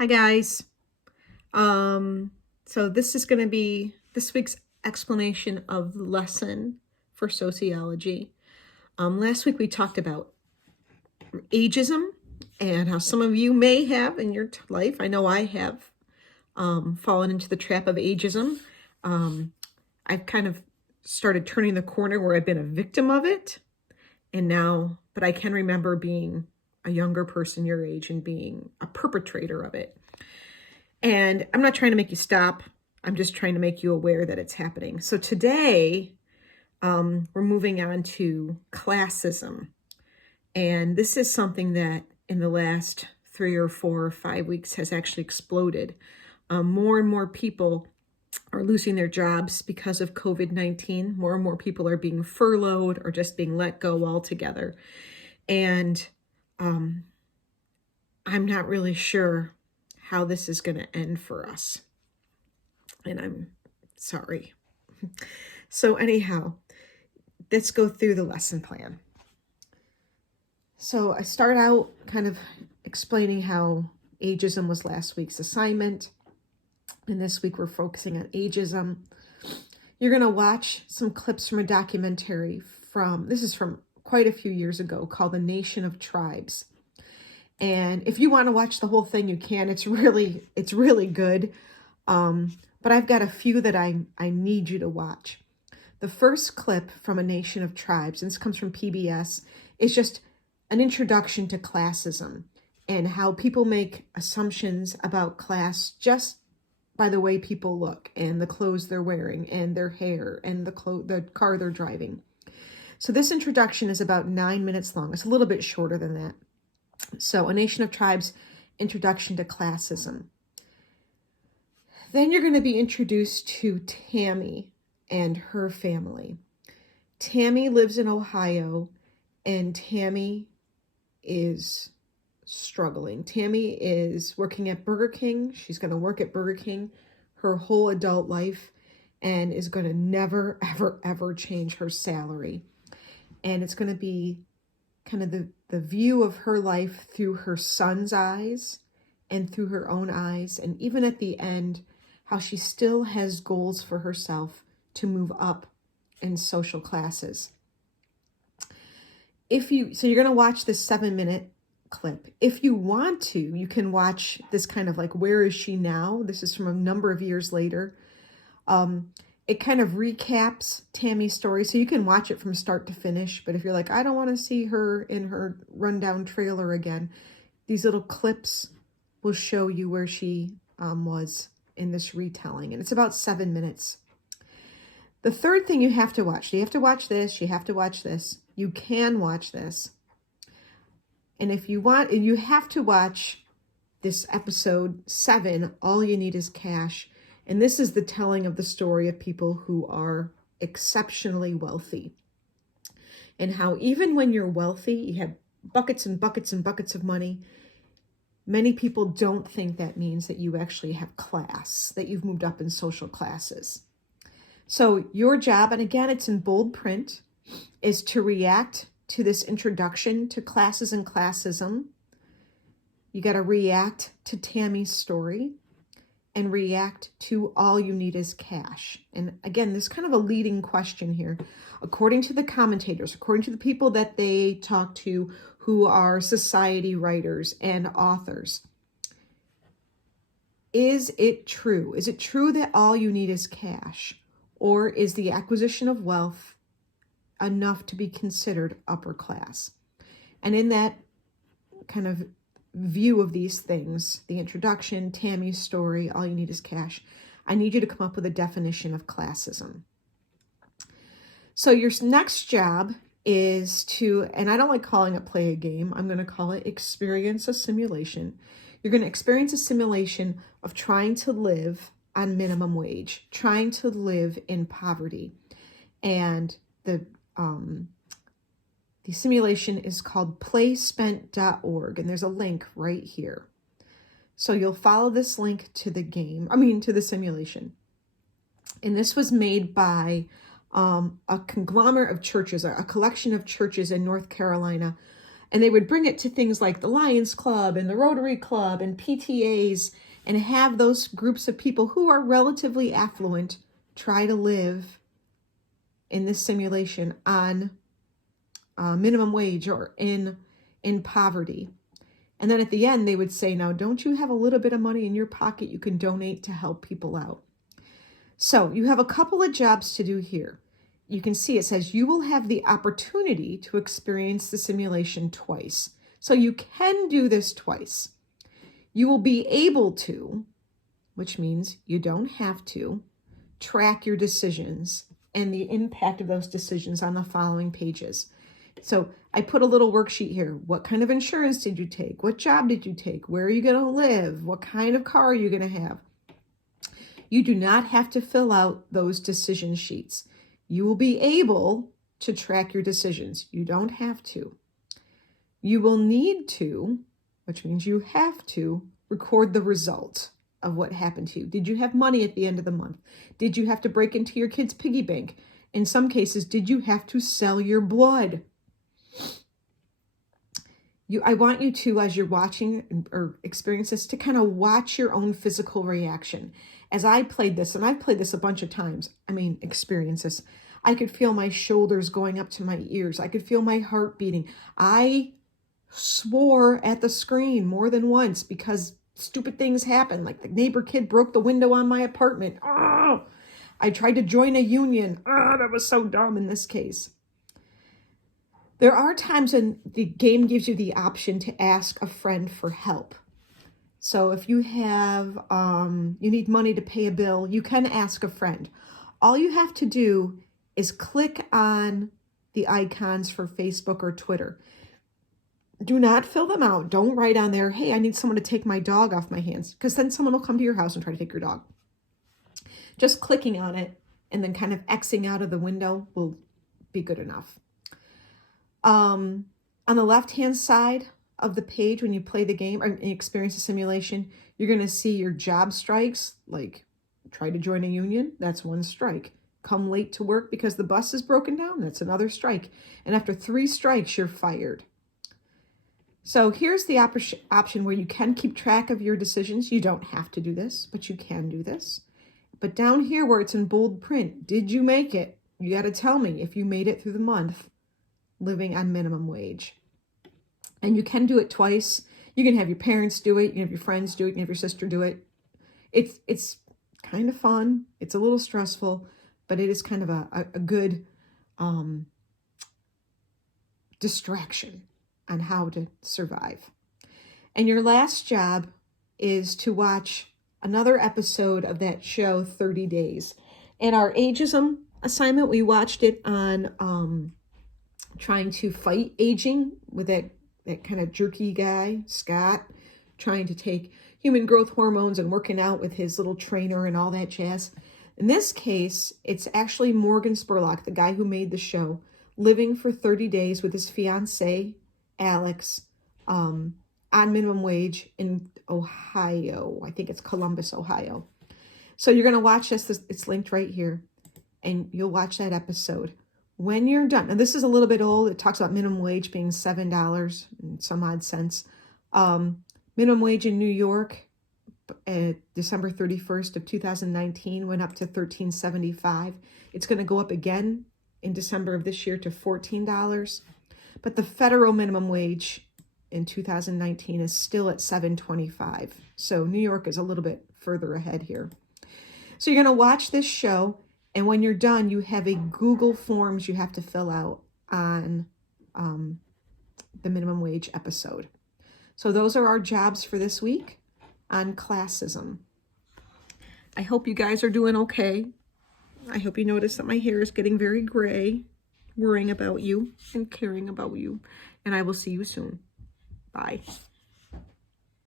Hi guys. So this is going to be this week's explanation of the lesson for sociology. Last week we talked about ageism and how some of you may have in your life, I know I have, fallen into the trap of ageism. I've kind of started turning the corner where I've been a victim of it. But I can remember being a younger person your age and being a perpetrator of it. And I'm not trying to make you stop. I'm just trying to make you aware that it's happening. So today, we're moving on to classism. And this is something that in the last 3 or 4 or 5 weeks has actually exploded. More and more people are losing their jobs because of COVID-19. More and more people are being furloughed or just being let go altogether. And I'm not really sure how this is going to end for us. And I'm sorry. So anyhow, let's go through the lesson plan. So I start out kind of explaining how ageism was last week's assignment. And this week we're focusing on ageism. You're going to watch some clips from a documentary this is from quite a few years ago, called The Nation of Tribes. And if you want to watch the whole thing, you can. It's really good. But I've got a few that I need you to watch. The first clip from A Nation of Tribes, and this comes from PBS, is just an introduction to classism and how people make assumptions about class just by the way people look and the clothes they're wearing and their hair and the car they're driving. So this introduction is about 9 minutes long. It's a little bit shorter than that. So A Nation of Tribes, Introduction to Classism. Then you're going to be introduced to Tammy and her family. Tammy lives in Ohio, and Tammy is struggling. Tammy is working at Burger King. She's going to work at Burger King her whole adult life and is going to never, ever, ever change her salary. And it's going to be kind of the view of her life through her son's eyes and through her own eyes. And even at the end, how she still has goals for herself to move up in social classes. So you're going to watch this 7-minute clip. If you want to, you can watch this kind of like, where is she now? This is from a number of years later. It kind of recaps Tammy's story, so you can watch it from start to finish. But if you're like, I don't want to see her in her rundown trailer again, these little clips will show you where she was in this retelling. And it's about 7 minutes. The third thing you have to watch, you have to watch this, you have to watch this. You can watch this. And if you want, you have to watch this episode 7, All You Need Is Cash. And this is the telling of the story of people who are exceptionally wealthy. And how even when you're wealthy, you have buckets and buckets and buckets of money. Many people don't think that means that you actually have class, that you've moved up in social classes. So your job, and again, it's in bold print, is to react to this introduction to classes and classism. You got to react to Tammy's story and react to All You Need Is Cash. And again, there's kind of a leading question here. According to the commentators, according to the people that they talk to who are society writers and authors, is it true? Is it true that all you need is cash? Or is the acquisition of wealth enough to be considered upper class? And in that kind of view of these things, the introduction, Tammy's story, All You Need Is Cash, I need you to come up with a definition of classism. So your next job is to, and I don't like calling it play a game, I'm going to call it experience a simulation. You're going to experience a simulation of trying to live on minimum wage, trying to live in poverty. And the simulation is called playspent.org, and there's a link right here. So you'll follow this link to the simulation. And this was made by a conglomerate of churches, a collection of churches in North Carolina. And they would bring it to things like the Lions Club and the Rotary Club and PTAs, and have those groups of people who are relatively affluent try to live in this simulation on minimum wage or in poverty. And then at the end, they would say, now, don't you have a little bit of money in your pocket you can donate to help people out? So you have a couple of jobs to do here. You can see it says you will have the opportunity to experience the simulation twice. So you can do this twice. You will be able to, which means you don't have to, track your decisions and the impact of those decisions on the following pages. So I put a little worksheet here. What kind of insurance did you take? What job did you take? Where are you going to live? What kind of car are you going to have? You do not have to fill out those decision sheets. You will be able to track your decisions. You don't have to. You will need to, which means you have to, record the result of what happened to you. Did you have money at the end of the month? Did you have to break into your kid's piggy bank? In some cases, did you have to sell your blood? I want you to, as you're watching or experience this, to kind of watch your own physical reaction. As I played this, and I've played this a bunch of times, experience this, I could feel my shoulders going up to my ears. I could feel my heart beating. I swore at the screen more than once because stupid things happen. Like the neighbor kid broke the window on my apartment. Oh, I tried to join a union. Oh, that was so dumb in this case. There are times when the game gives you the option to ask a friend for help. So if you have, you need money to pay a bill, you can ask a friend. All you have to do is click on the icons for Facebook or Twitter. Do not fill them out. Don't write on there, hey, I need someone to take my dog off my hands, because then someone will come to your house and try to take your dog. Just clicking on it and then kind of Xing out of the window will be good enough. On the left-hand side of the page, when you play the game or experience the simulation, you're going to see your job strikes, like try to join a union. That's one strike. Come late to work because the bus is broken down. That's another strike. And after 3 strikes, you're fired. So here's the option where you can keep track of your decisions. You don't have to do this, but you can do this. But down here where it's in bold print, did you make it? You got to tell me if you made it through the month living on minimum wage. And you can do it twice. You can have your parents do it. You can have your friends do it. You can have your sister do it. It's kind of fun. It's a little stressful, but it is kind of a good distraction on how to survive. And your last job is to watch another episode of that show, 30 Days. And our ageism assignment, we watched it on trying to fight aging with that kind of jerky guy, Scott, trying to take human growth hormones and working out with his little trainer and all that jazz. In this case, it's actually Morgan Spurlock, the guy who made the show, living for 30 days with his fiancée, Alex, on minimum wage in Ohio. I think it's Columbus, Ohio. So you're going to watch this. It's linked right here. And you'll watch that episode. When you're done, now this is a little bit old. It talks about minimum wage being $7 and some odd cents. Minimum wage in New York, December 31st of 2019, went up to $13.75. It's going to go up again in December of this year to $14. But the federal minimum wage in 2019 is still at $7.25. So New York is a little bit further ahead here. So you're going to watch this show. And when you're done, you have a Google Forms you have to fill out on the minimum wage episode. So those are our jobs for this week on classism. I hope you guys are doing okay. I hope you notice that my hair is getting very gray, worrying about you and caring about you. And I will see you soon. Bye.